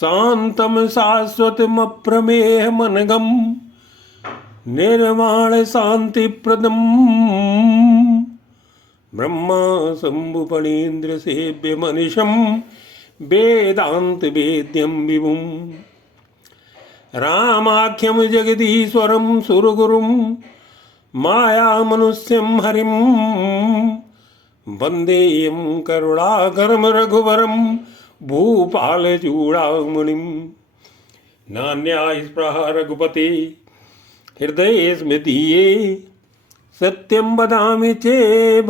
शांतम शाश्वतम अप्रमेय मनगम निर्वाण शांति प्रदम ब्रह्मा शंभु फणीन्द्र सेव्य मनिषम वेदांत वेद्यम विभुम रामाख्यम जगदीश्वरम सुरगुरुम माया मनुष्यम हरिम वंदेयम करुणाकरम रघुवरम भूपाल चूड़ामणिम नान्या स्पृहा रघुपते हृदय स्मृतिये सत्यम वदामि चे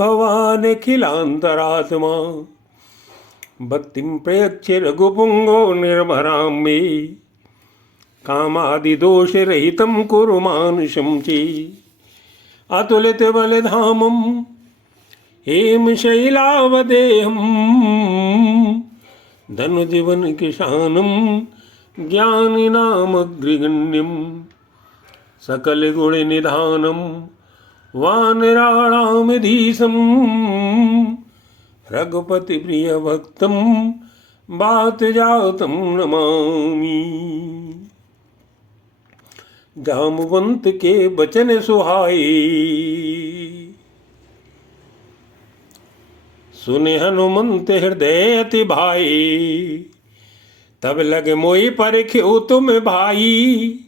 भवानखिलान्तरात्मा भक्तिं प्रयच्छ रघुपुंगो निर्भरां मे कामादिदोषरहितं कुरु मानुषं चे अतुलितबलधामं हेमशैलावदेहं धनुजीवनकिशानं ज्ञानिनामग्रगण्यं सकलगुणनिधानं वानराणामधीशं रघुपति प्रिय भक्तं बात जातं नमामि। जामवंत के बचन सुहाए सुने हनुमंत हृदय अति भाई तब लगे मोई परख्यो तुम भाई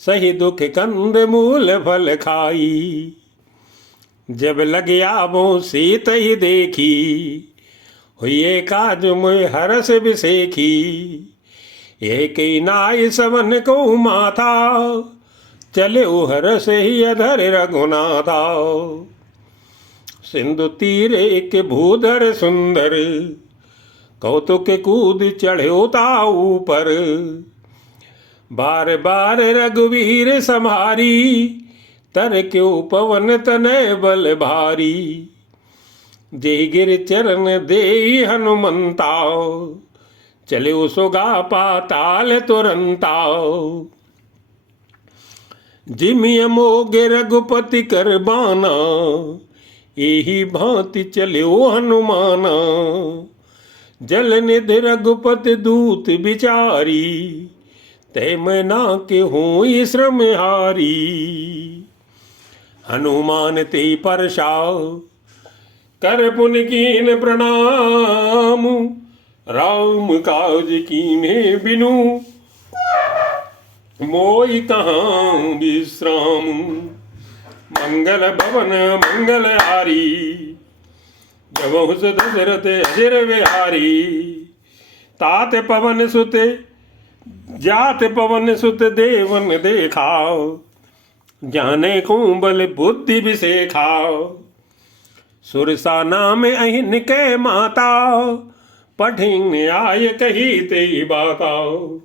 सही दुख कंद मूल फल खाई जब लगे आबो सीत ही देखी हुए काज मोय हरस बिसेखी एक नाय सवन को माथा चले हरस ही अधर रघुनाथा सिंधु तीर एक भूधर सुंदर कौतुक कूद चढ़ो ताऊ पर बार बार रघुवीर सम्हारी तर क्यों पवन तनय बल भारी जे गिर चरण दे हनुमंता चले सुगा पाताल तुरंता जिमिय मोगे रघुपति कर बाना यही भांति चलो हनुमाना जल निधि रघुपति दूत बिचारी तय मैं ना के हूँ श्रम हारी हनुमान ते परशा कर पुन कीन प्रणाम राम काज कीने बिनु मोई कहाँ विश्राम मंगल भवन मंगल हारी जब दशरथ अजिर विहारी तात पवन सुत जात पवन सुत देवन देखाओ जाने को बल बुद्धि विसेखाओ सुरसा नाम अहिन के माता पठिन आय कही ते बाताओ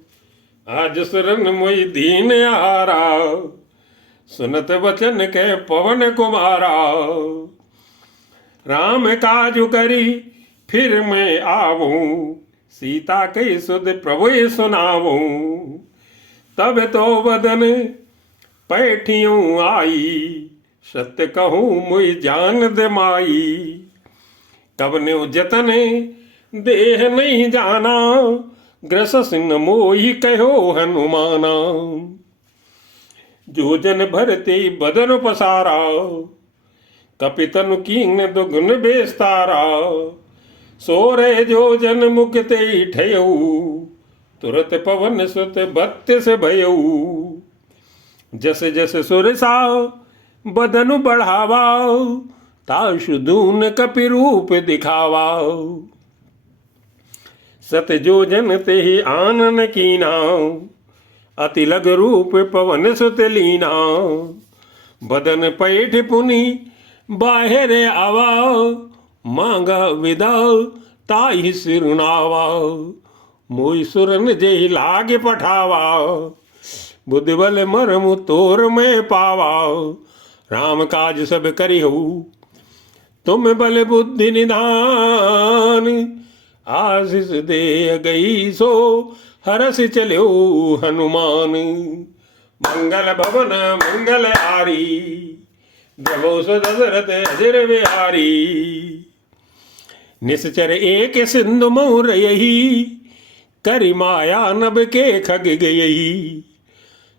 आज शरण मोई दीन हारा सुनत वचन के पवन कुमारा राम काजु करी फिर मैं आवूं सीता के सुध प्रभु सुनावूं तब तो वदन पैठियों आई सत्य कहूँ मुई जान दे माई तब ने जतन देह नहीं जाना ग्रस सिंह मोही कहो हनुमाना जो जन भरते बदन पसारा कपितनु कीन दुगुन बेस्तारा सोरे जो जन मुक्ते ठयऊ तुरत पवन सुत बत्तीस भयऊ जस जस सुरसा बदनु बढ़ावा ताशु दून कपि रूप दिखावा सत जो जन ते ही आनन कीना अति लग रूप पवन सुत लीना बदन पैठ पुनि बाहर आवा मांगा विदा ताहि सिरुनावा मोई सुरन जेहि लागे पठावा बुद्धि बल मरमु तोर में पावा राम काज सब करिहु तुम बल बुद्धि निधान आशीष दे गई सो हरस चलो हनुमान मंगल भवन मंगल हारी जबो दशरथ अजिर विहारी निश्चर एक सिंधु मोर यही करी माया नभ के खग गई।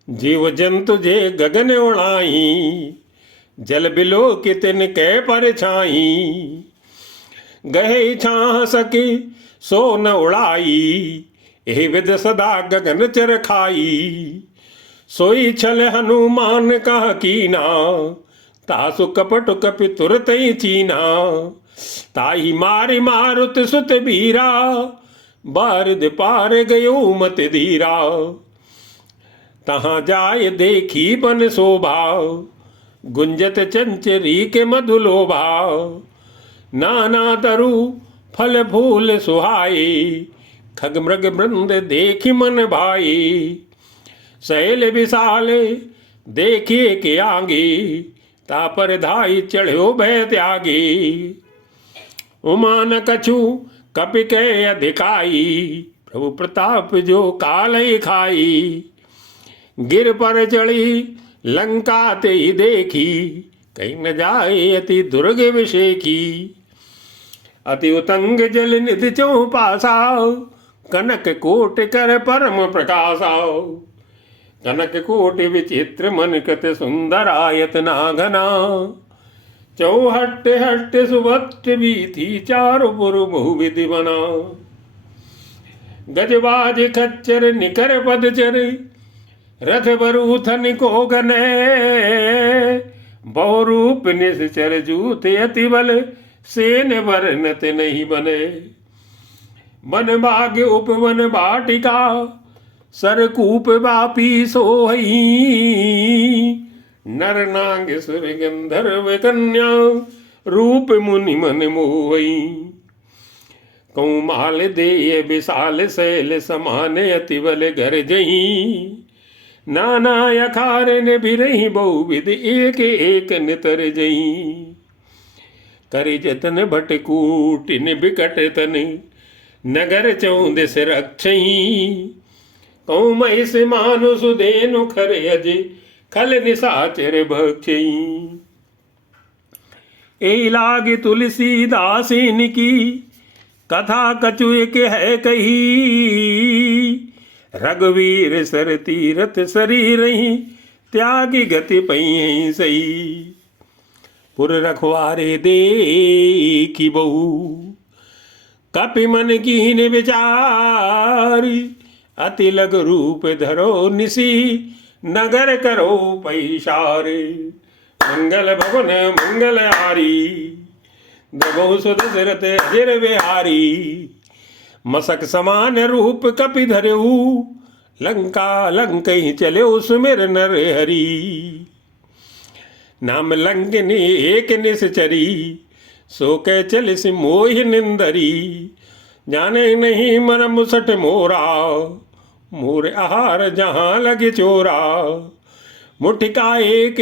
जीव जंतु जे गगन उड़ाई, जल बिलो के तिन कै पर छाई। गहे छाह सके सो न उड़ाई, एह विद सदा गगन चर खाई। सोई छल हनुमान कह कीना, तासु कपट कपि तुरत ही चीना। ताही मारि मारुत सुत बीरा, बारिद पार गयो मत धीरा। तहाँ जाय देखी बन शोभा, गुंजत चंचरी के मधुलोभा। नाना तरु फल फूल सुहाए, खग मृग वृंद देखी मन भाई। शैल विशाल देखिए के आगे, तापर धाई चढ़ो भय त्यागी। उमा न कछु कपि के अधिकाई, प्रभु प्रताप जो काल ही खाई। गिर पर चढ़ी लंका ते ही देखी, कहीं न जाए अति दुर्ग विषेकी। अति उतंग जल निधि चौपासा, कनक कोट कर परम प्रकाशा। कनक कोट विचित्र मन कत सुंदर आयत नागना। चौहट्ट हट्ट सुभट्ट बीथी, चारु पुर बहुविधि बना। गजबाज खच्चर निकर पदचर, रथ बरूथन को गने। बहुरूप निश्चर जूते अति बल, सेन वर्णत नहीं बने। वन बाग उपवन बाटिका, सरकूप बापी सोहई। नर नाग सुर गंधर्व कन्या, रूप मुनि मन मोहई। कौमाल देय विशाल शैल समान, अति बल घर जही। नाना अखार ने बिरही बहुविध, एक एक नितर जही। करि जतन भटकूट नि बिकट तन, नगर चौदिस रक्षई। कौमय से मानु सुधेनु खर अज, खल निसाचर भक्षई। ए लाग तुलसीदासिन की, कथा कछु एक है कही। रघुवीर सर तीरथ शरीर ही, त्यागी गति पई सही। पुर रखवारे देखी बहु, कपि मन कीन विचारी। अति लग रूप धरो निसी, नगर करो पैसारे। मंगल भवन मंगल हारी, दबहु सुत दशरथ अजिर बिहारी। मसक समान रूप कपि धरऊ, लंका लंकहि चलो सुमिर नर हरि। नाम लंकिनी एक निश्चरी, सो कै चल सि मोहि निंदरी। जाने नहीं मरम सठ मोरा, मोर आहार जहाँ लगे चोरा। मुठिका एक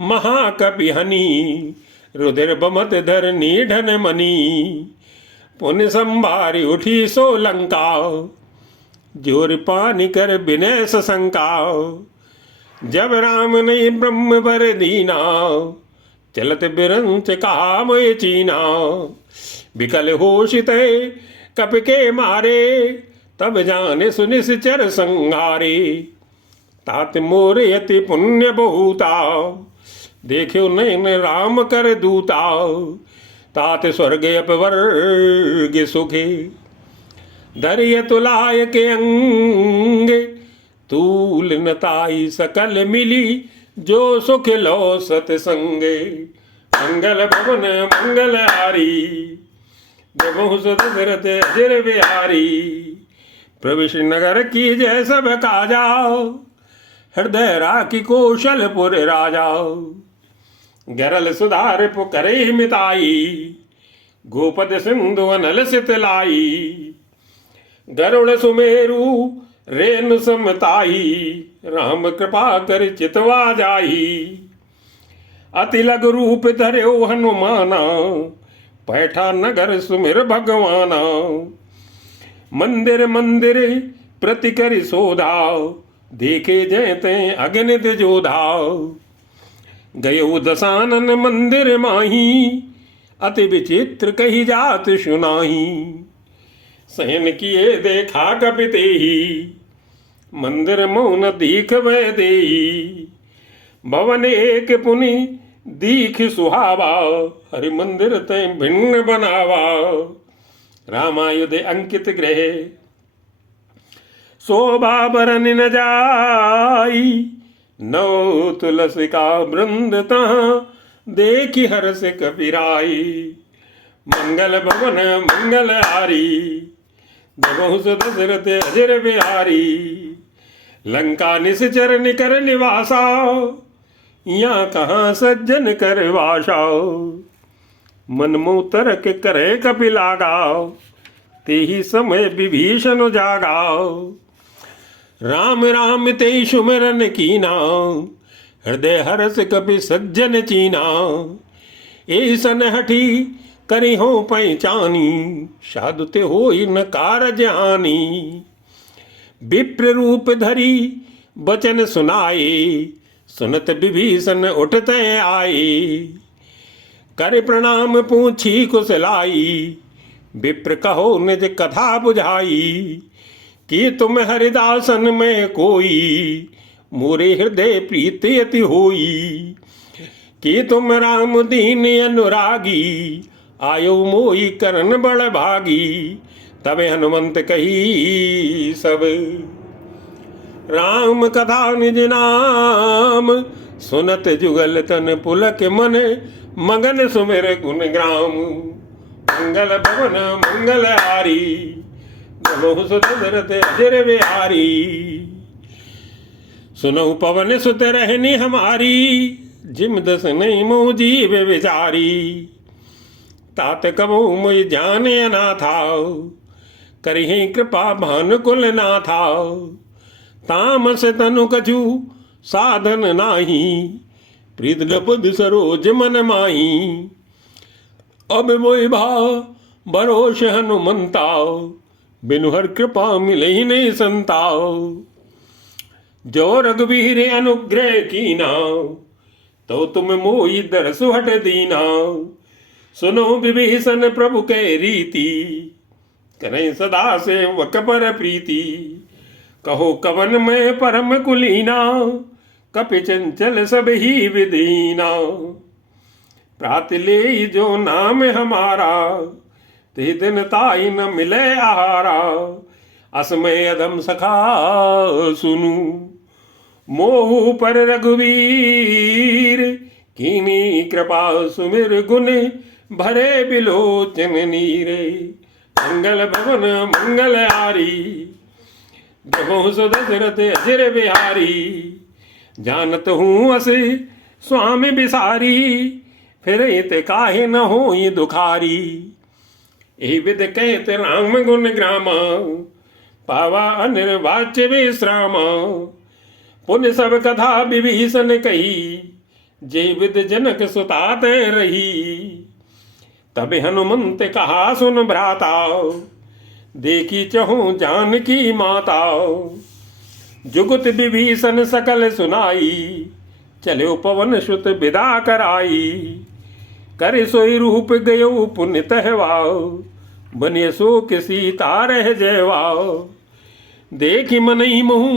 महाकपि हनी, रुधिर बमत धर निधन मनी। पुन संभारी उठी सो लंका, जोर पानी कर विनय सशंका। जब राम ने ब्रह्म बर दीना, चलत बिरंच कहा मोय चीना। विकल होशित कपि के मारे, तब जाने सुनिश्चर संहारे। तात मोर यति पुण्य बहुता, देखो नैन राम कर दूता। तात स्वर्ग अपवर्ग सुखे, धरिय तुलाय के अंग। तूल नताई सकल मिली, जो सुख लो सतसंगे। मंगल भवन मंगल हारी, देवहु सुत दशरथ अजिर बिहारी। प्रविश नगर की जय सब काजा, हृदय राखी कौशलपुर राजा। गरल सुधार पुकरे मिताई, गोपद सिंधु अनल सितलाई। गरुड़ सुमेरु रेणु समताई, राम कृपा कर चितवा जाई। अति लघु रूप धर्यो हनुमाना, पैठा नगर सुमिर भगवाना। मंदिर मंदिर प्रति करि शोधा, देखे जयते अगणित जोधा। गयो दशानन मंदिर माही, अति विचित्र कही जात सुनाही। सैन किए देखा कपिते ही, मंदिर मौन दीख वह देही। भवन एक पुनि दीख सुहावा, हरि मंदिर तय भिन्न बनावा। रामायुध अंकित ग्रह, शोभा बरन न जाई। नौ तुलसी का वृंद तहाँ, देखी हर्ष कपिराई। मंगल भवन मंगल हारी, जबहु सुत दशरथ अजर बिहारी। लंका निश्चर निकर निवासा, यहाँ कहाँ सज्जन कर वासा। मनमोह तरक करे कपिलागा, तेहि समय विभीषण जागा। राम राम ते सुमिरन कीना, हृदय हर्ष कपि सज्जन चीना। ऐसन हठी करी हो पहचानी, साधु ते होई न कारज हानि। विप्र रूप धरी बचन सुनाए, सुनत विभीषण उठते आए। कर प्रणाम पूछी कुशलाई, विप्र कहो निज कथा बुझाई। कि तुम हरिदासन में कोई, मोरे हृदय प्रीति अति होई। कि तुम राम दीन अनुरागी, आयो मोई करन बड़ भागी। तबे हनुमंत कही सब, राम कथा निज नाम। सुनत जुगल तन पुलक मन, मगन सुमिर गुण ग्राम। मंगल भवन मंगल हारी, नमो सुत दशरथ अजर बिहारी। सुनौ पवन सुत रहनी हमारी, जिम दस नहीं मोह जीव विचारी। तात कबो मुझ जाने अनाथा, करहि कृपा भानुकुल नाथा। तामस तनु कछु साधन नाही, प्रीत नपद सरोज मन माही। अब मोहि भाव भरोस हनुमंता, बिनु हर कृपा मिले ही नहीं संताओ। जो रघुवीर अनुग्रह कीना, तो तुम मोहि दरस हट दीना। सुनो विभीषण प्रभु के रीति, करें सदा सेवक पर प्रीति। कहो कवन में परम कुलीना, कपि चंचल सब ही विदीना। प्रात ले जो नाम हमारा, ते दिन ताई न मिले आहारा। असमय अधम सखा सुनु, मोह पर रघुवीर। कीनी कृपा सुमिर गुण, भरे बिलोचन नीरे। मंगल भवन मंगल हारी, जबहु सुत दशरथ अजर बिहारी। जानत हूँ अस स्वामी बिसारी, फिर इत काहे न होई दुखारी। ए विद कहत राम गुण ग्रामा, पावा अनिर्वाच्य विश्राम। पुण्य सब कथा विभीषण कही, जे विद जनक सुतात रही। तब हनुमंत कहा सुन भ्राता, देखी चहु जानकी माता। जुगुत विभीषण सकल सुनाई, चलो पवन सुत विदा कराई। कर सोई रूप गयो पुण्य तहवाओ, बने सो सीता रह जयवाओ। देखी मनई मोह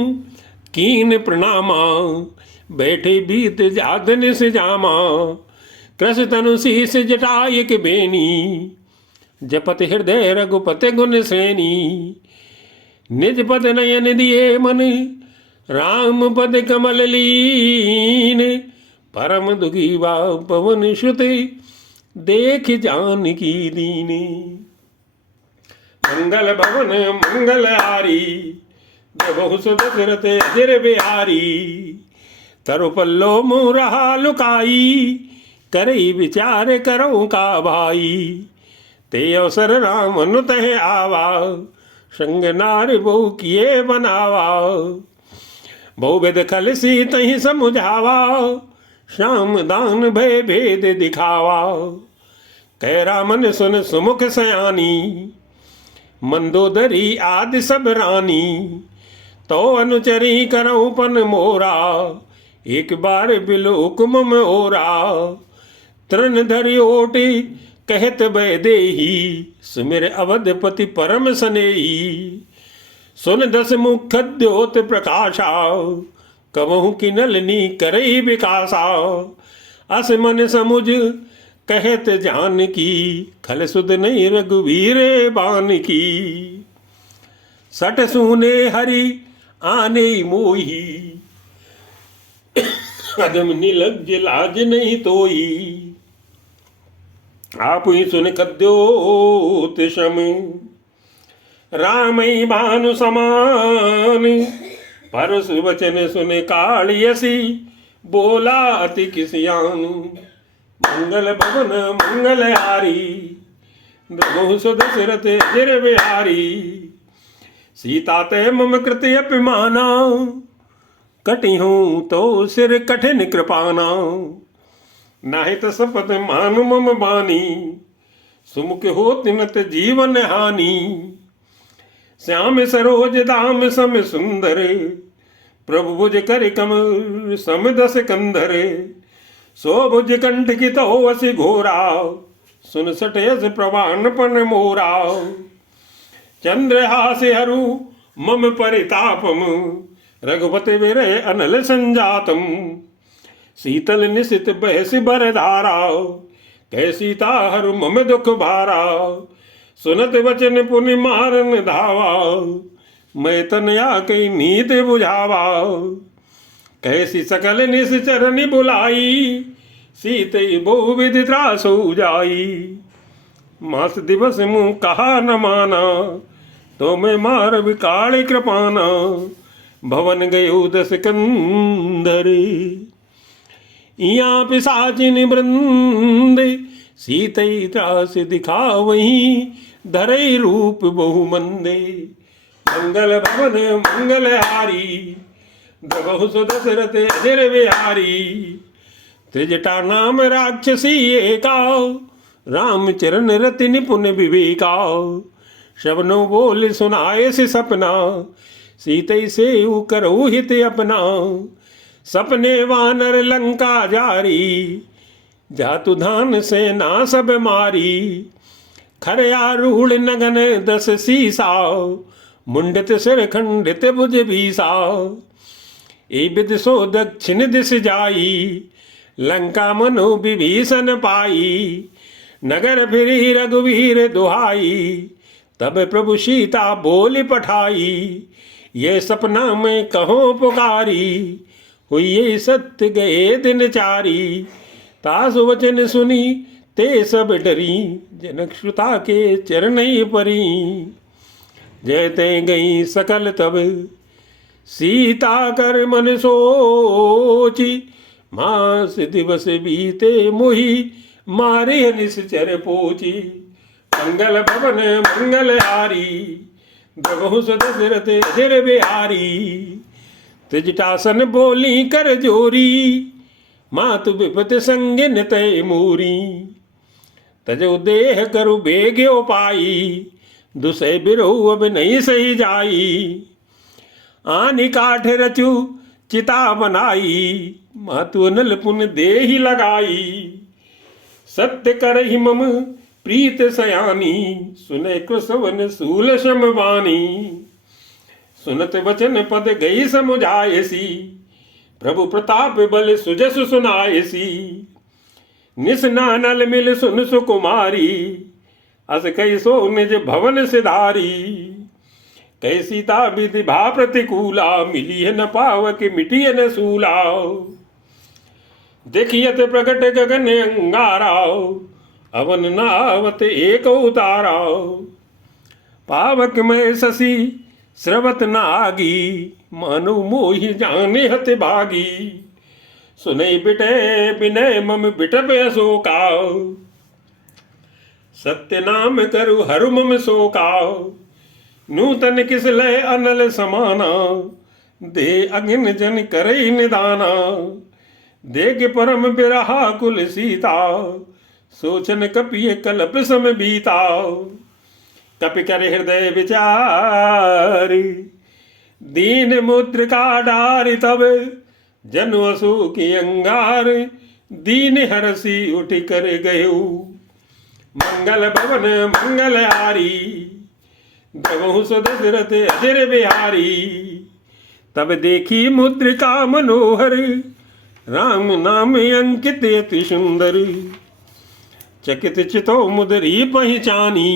कीन प्रणामा, बैठे बीत जादन से जामा। कृष तनु शीस जटाय के बेनी, जपत हृदय रघुपति गुण श्रेणी। निज पद नयन दिए मन, राम पद कमल लीन। परम दुखी बा पवन सुत, देख जानकी दीन। मंगल भवन मंगल हारी, जबहु सुत दशरथ अजर बिहारी। तरु पल्लो मुँह रहा लुकाई, करई विचार करो का भाई। ते अवसर राम अनुतः आवा, संग नार बहु किए बनावा। बहुविध खल सी तहि समुझावा, श्याम दान भय भेद दिखावा। कह रामन सुन सुमुख सयानी, मंदोदरी आदि सब रानी। तो अनुचरी करऊं पन मोरा, एक बार बिलोक मम ओरा। तृण धरि ओटी कहत वैदेही सुमिर अवधपति परम सनेही। सुन दस मुख द्योत प्रकाशा कबहु की नलनी करई विकासा। अस मन समुझ कहत जान की खल सुध नहीं रघुवीर बान की। सट सुने हरि आने मोही अदम निलज्ज लाज नहीं तोई। आप ही सुन कद्योत शम रामई भानु समान। परस वचन सुन कालियसी बोला अति किसियान। मंगल भवन मंगल हारी द्रगु सुदशरथ अजिर बिहारी। सीता ते मम कृति अपिमाना कटी हूँ तो सिर कठिन कृपाना। नाहित सपथ मान मम बानी सुमुख हो तिनत जीवन हानि। श्याम सरोज दाम सम सुंदर प्रभु भुज कर कमल सम दस कंधर। सो भुज कंठ की तो असी घोरा सुन सटयस प्रवान पन मोरा। चंद्रहास हरु मम परितापम रघुपति विरह अनल संजातम। शीतल निशित बहसि बरधारा कह सीता हरु मम दुख भारा। सुनत वचन पुनि मारन धावा मैं तनया कई नीत बुझावा। कैसी सकल निश्चरनि बुलाई सीते बहु विधि त्रासो जाई। मास दिवस मुँह कहा न माना तो मैं मार विकाल कृपाना। भवन गयो दस कंदर इया पिशाचिन वृंद। सीतई त्रास दिखा वही धरई रूप बहु मंदे। मंगल भवन मंगल हारी द्रगु सुदशरथ अजिर बिहारी। त्रिजटा नाम राक्षसी एका राम चरण रति निपुण विवेका। शबनो बोल सुनाए से सपना सीतई से करो हित अपना। सपने वानर लंका जारी जातु धान से ना सब मारी। खरया रूढ़ नगन दस सीसा मुंडत सिर खंडित भुज भीसा। ए विद सो दक्षिण दिश जाई लंका मनो विभीषण पाई। नगर फिरी रघुवीर दुहाई तब प्रभु सीता बोली पठाई। ये सपना में कहो पुकारी हुई ये सत्य गए दिन चारी। तासु वचन सुनी ते सब डरी जनक श्रुता के चरण परी। जयते गई सकल तब सीता कर मन सोची। मास दिवस बीते मोही मारे निश्चर पोची। मंगल भवन मंगल हारी द्रगु सुदशरथ अजिर बिहारी। त्रिजटासन बोली कर जोरी मातु विपत संगिन तय मूरी। तजो देह करु बेग्यो पाई दुसै बिरहु अब नहीं सही जाई। आनि काठ रचु चिता बनाई मातु अनल पुन देहि लगाई। सत्य करहि मम प्रीत सयानी सुने कृसवन सूल समवानी। सुनत वचन पद गई समुझायसी प्रभु प्रताप बल सुजस सुनायसी। निस नानल मिल सुन सुकुमारी अस कई सो निज भवन सिधारी। कई सीता विधि भा प्रतिकूला मिली है न पावक मिटी है न सूला। देखियत प्रकट गगन अंगारा अवन नावत एक उतारा। पावक में शशि स्रवत नागी मानो मोहि जाने हत भागी। सुनै बिटे विनय मम बिटप अशोका सत्य नाम करु हरु मम शोका। नूतन किस लय अनल समाना दे अगिन जन करई निदाना। देख परम बिरहा कुल सीता सोचन कपिय कल्प सम बीता। कपि कर हृदय विचार दीन मुद्रिका डारि तब जनु असु की अंगार। दीन हरसी उठ कर गयो मंगल भवन मंगलहारी। जबहु सो दशरथ अजर बिहारी। तब देखी मुद्रिका मनोहर, राम नाम अंकित अति सुंदर। चकित चितो मुदरी पहचानी,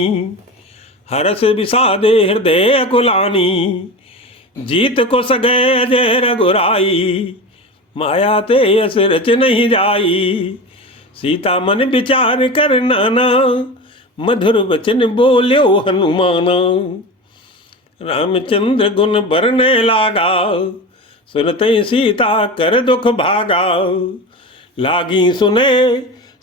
हरस विषादे हृदय अकुलानी। जीत को सगय अजय रघुराई, माया ते यस रच नहीं जाई। सीता मन विचार कर नाना, मधुर वचन बोल्यो हनुमाना। रामचंद्र गुण बरने लागा, सुनते सीता कर दुख भागा। लागी सुने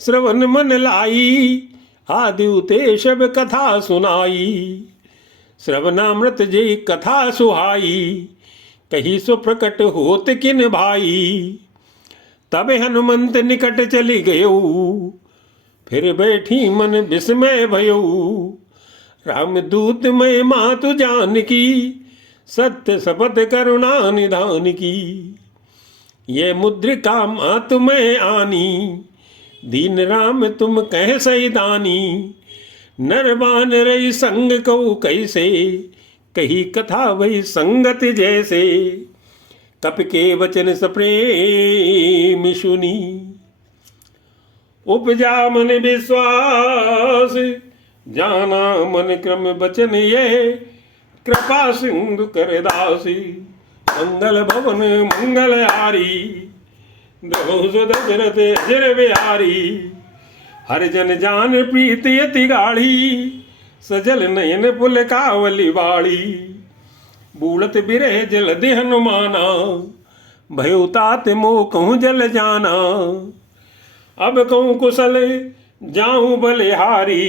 श्रवण मन लाई, आदिते शब कथा सुनाई। श्रवणामृत जी कथा सुहाई, कही सो प्रकट होत किन भाई। तब हनुमंत निकट चली गयो, फिर बैठी मन विस्मय भयो। रामदूत मैं मातु जानकी, सत्य शपथ करुणा निधान की। ये मुद्रिका मातु में आनी, दीन राम तुम कह सही दानी। नरबान रही संग कऊ कैसे, कही कथा वही संगत जैसे। कप के वचन सप्रेम सुनी, उपजा मन विश्वास। जाना मन क्रम बचन ये, कृपा सिंधु कर दासी। मंगल भवन मंगलहारी, दशरथ अजर बिहारी। हर जन जान प्रीति अति गाढ़ी, सजल नयन पुल कावली बाड़ी। बूढ़त बिरह जल दे हनुमाना, भयो तात मोह कहूँ जल जाना। अब कहूँ कुशल जाऊँ बलिहारी,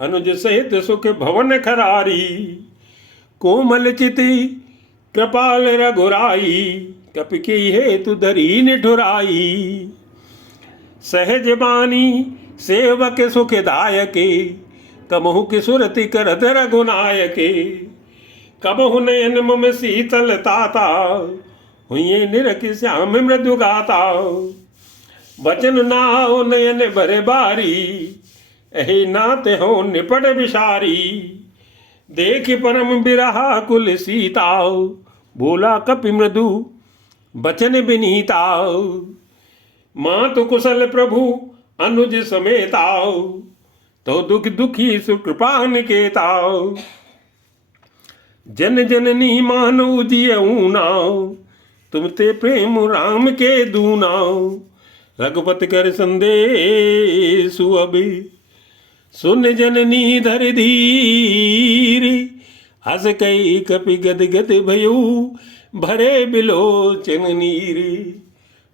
अनुज सहित सुख भवन खरारी। कोमल चिति कृपाल रघुराई, कप की हेतु धरी निठुराई। सहज बानी सेवक सुखदायक, कबहु की सुरति करत रघुनायक। कबहु नयन मम शीतल ताता, हुए निरख श्याम मृदु गाता। बचन नाओ नयन भरे बारी, एहि नाथ हो निपट विषारी। देख परम बिरहा कुल सीता, बोला कपि मृदु बचन विनीता। मातु कुशल प्रभु अनुज समेता, तो दुख दुखी सुकृपा निकेता। जन जननी मानो जियऊ नाउ, तुम ते प्रेम राम के दूनाउ। रघुपति कर संदेशु अभी, सुन जननी धर धीर। हस कई कपि गद गद भयो, भरे बिलोचन नीर।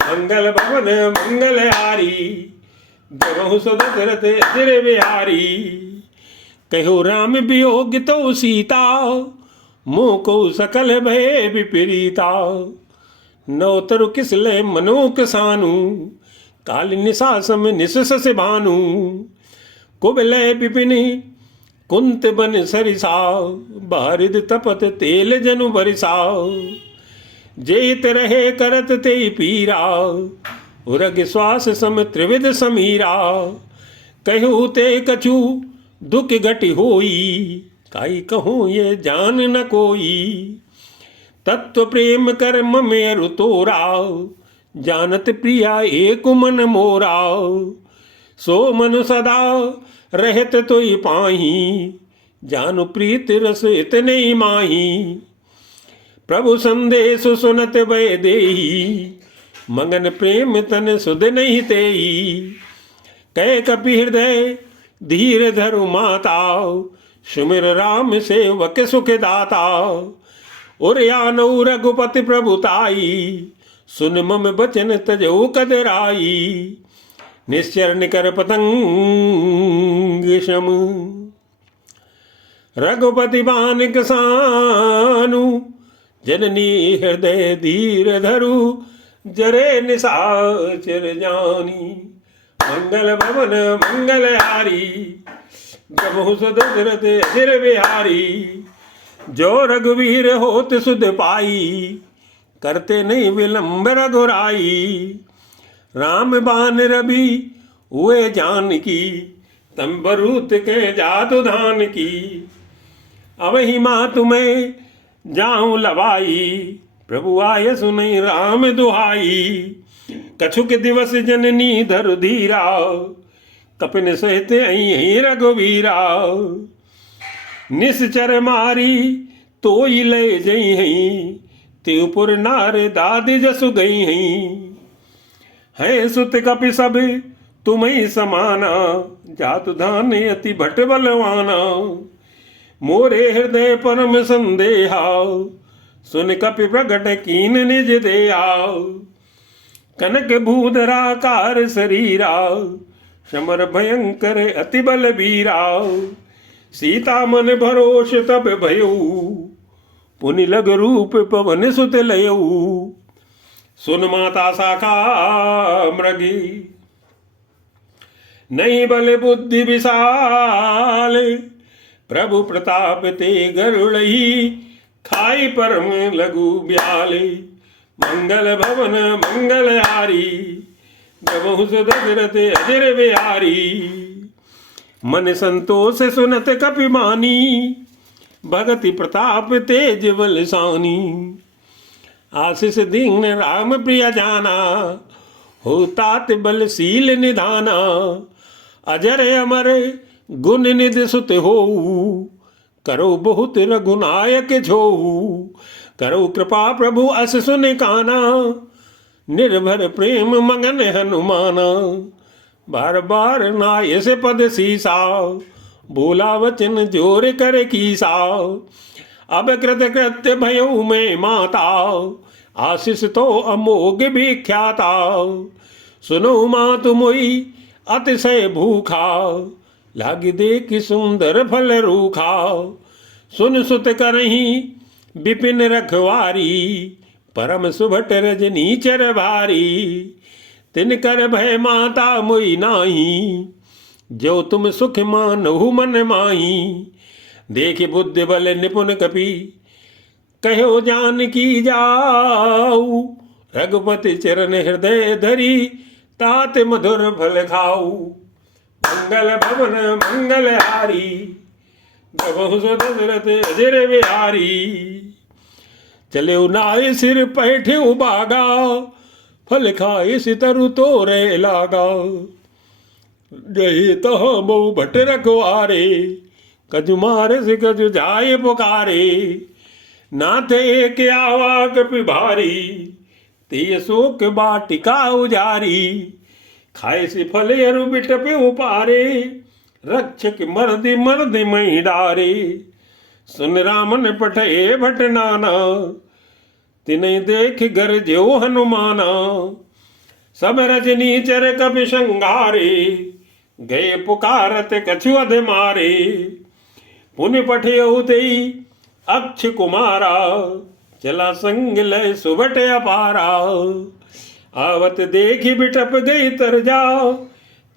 मंगल भवन मंगलहारी, जबहु सो दशरथ अजर बिहारी। कहो राम वियोग तो सीता, मोह को सकल भय विपरीता। नौतर किसले मनोक सानु, काल निशासम निशस भानु। कुबलय विपिन कुंत बन सरिसा, बारिद तपत तेल जनु बरिसा। जेत रहे करत ते पीरा, उरग श्वास सम त्रिविध समीरा। कहू ते कछु दुख घटी होई, काई कहूँ ये जान न कोई। तत्व प्रेम कर्म मेरु तोरा, जानत प्रिया एक मन मोरा। सो मनु सदा रहत तोई पाही, जानु प्रीत रस इतने माही। प्रभु संदेश सुनत भय देही, मगन प्रेम तन सुध नहीं तेई। कह कपि हृदय धीर धरु माता, सुमिर राम सेवक सुख दाता। उरयानौ रघुपति प्रभुताई, सुन मम बचन तजौ कदराई। निश्चर कर पतंग शम, रघुपति बान कसानु। जननी हृदय धीर धरु, जरे निशाचर जानी। मंगल भवन मंगलहारी, जबहु सो दशरथ अजर बिहारी। जो रघुवीर होत सुध पाई, करते नहीं विलंब रघुराई। राम बान रवि हुए जानकी, तम बरूत के जातु धान की। अब ही माँ तुम्हें जाऊं लवाई, प्रभु आय सुनई राम दुहाई। कछुक दिवस जननी धरु धीरा, कपिन सहित अई रघुवीरा। निश्चर मारी तोई ले जई हई, त्योपुर नार दादी जसु गई हई। है सुत कपि सब तुम्हें समाना, जातु धान अति भट बलवाना। मोरे हृदय परम संदेहा, सुन कपि प्रगट कीन निज देहा। कनक भूधराकार शरीरा, समर भयंकर अति बल बीरा। सीता मन भरोष तब भयो, पुनि लग रूप पवन सुत लयऊ। सुन माता शाखा मृगी, नहीं बल बुद्धि विशाल। प्रभु प्रताप ते गरुड़ही, खाई परम लघु ब्याले। मंगल भवन मंगल हारी, गबहु दशरथ अजर बिहारी। मन संतोष सुनत कपि मानी, भगति प्रताप तेज बलसानी। आशीष दीन राम प्रिय जाना, हो तात बलशील निधाना। अजर अमर गुण निधि सुत हो, करो बहुत रघुनायक जो। करो कृपा प्रभु अस सुन काना, निर्भर प्रेम मगन हनुमाना। बार बार नाय से पद सीसा, बोला वचन जोर कर कीसा। अब कृत कृत्य भयऊ में माता, आशीष तो अमोघ विख्याता। सुनो माँ तुमोई अतिशय भूखा, लागी देख सुंदर फल रूखा। सुन सुत करही विपिन रखवारी, परम सुभट रजनी चर भारी। तिन कर भय माता मोई नाही, जो तुम सुख मानहु मन माही। देख बुद्धि बल निपुण कपि, कहो जान की जाऊ। रघुपति चरण हृदय धरी, तात मधुर फल खाऊ। मंगल भवन मंगल हारी, गबहु दशरथ अजर बिहारी। चले नाय सिर पैठे बागा, फल खाए सितरु तोरे लागा। रही तो बहु भट रखवारे, कजु मारे से कजु जाए पुकारे। नाथ एक आवा कपि भारी, ते शोक बाटिका उजारी। खाए से फल अरु बिटपे उपारे, रक्षक मर्दि मर्दि मई डारे। सुन रामन पठे भट नाना, तिन्हें देख गर जो हनुमाना। सब रजनी चर कपि संघारे, गए पुकारत कछु अध मारे। पुनि पठे उतई अक्ष कुमारा, चला संग लय सुबट अपारा। आवत देखी बिटप गई तर जाओ,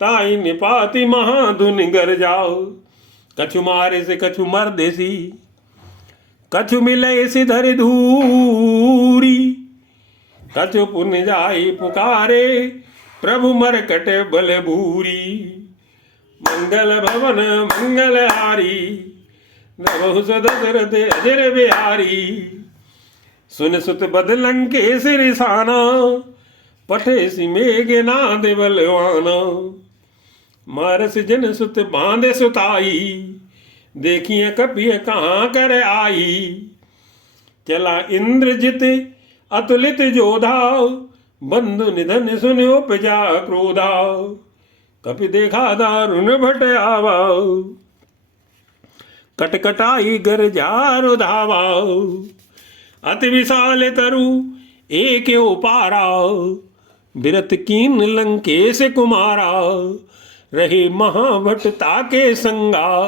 ताई निपाति महाधुन गर जाओ। कछु मारे से कछु मर देसी, कछु मिले से धर धूरी। कछु पुन जाई पुकारे, प्रभु मरकट बल भूरी। मंगल भवन मंगल हारी, नभु दशरथ अजर बिहारी। सुन सुत बद लंकेश रिसाना, पठे सि मेघनाद बलवाना। मारस जन सुत बांधे सुताई, देखिए कपिय कहाँ कर आई। चला इंद्रजित अतुलित जोधा, बंधु निधन सुन उपजा क्रोधा। कपि देखा दारुण भट आवा, कटकटाई गर जारु धावा। अति विशाल तरु एक उपारा, बिरत कीन लंकेश कुमारा। रहे महाभट ताके संगा,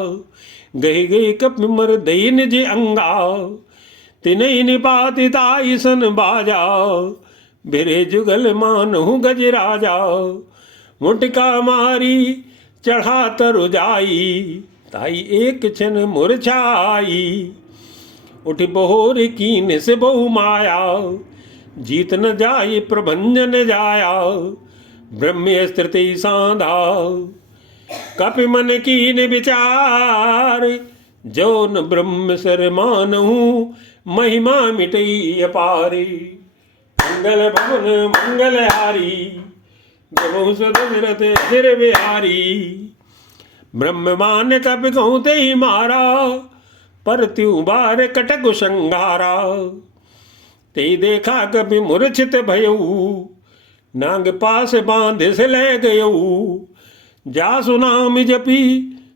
गही गई कपि मर दई निज अंगा। तिनहि निपाति ताई सन बाजा, बिरे जुगल मानहु गज राजा। मुटका मारी चढ़ा तरु जाई, ताई एक क्षण मुरझाई। उठ बहोर कीन से बहु माया, जीत न जाय प्रभंजन जाया। ब्रह्म स्थिति साधा, कपि मन कीन विचार, जो न ब्रह्म सर मानहु, महिमा मिटई अपारी। मंगल भवन मंगल हारी, जबहु सदशरथ अजिर बिहारी। ब्रह्ममान कपि कहूँ ते ही मारा, पर त्यों बार कटक संघारा। ते देखा कपि मूर्छित भयऊ, नाग पास बांध से ले गयऊ। जासु नाम जपी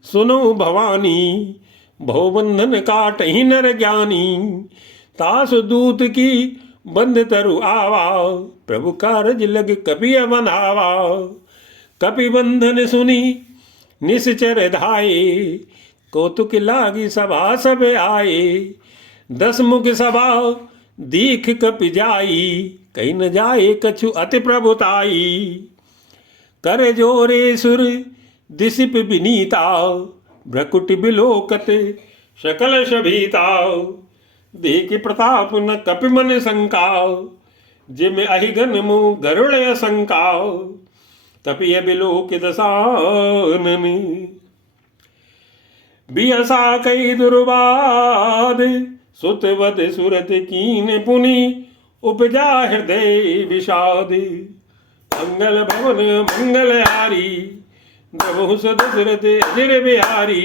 सुनो भवानी, भवबंधन काटहि नर ज्ञानी। तासु दूत की बंद तरु आवा, प्रभु कारज लग कपि बंधावा। कपि बंधन सुनी निश्चर धाये, कौतुक लागी सभा सब आए। 10 मुख सभा दीख कपि जाई, कहीं न जाए कछु अति प्रभुताई। कर जोरे सुर दिसिप विनीता, भ्रकुट बिलोकत सकल शभीता। देख प्रताप न कपि मन शंका, जिम अहिगन मुँह गरुड़ असंका। कपि बिलोकित सानन, बियसा कई दुर्बाद। सुतवत सुरत कीन पुनि, उपजा हृदय विषाद। मंगल भवन मंगल हारी, जबहु सदशरथ अजिर बिहारी।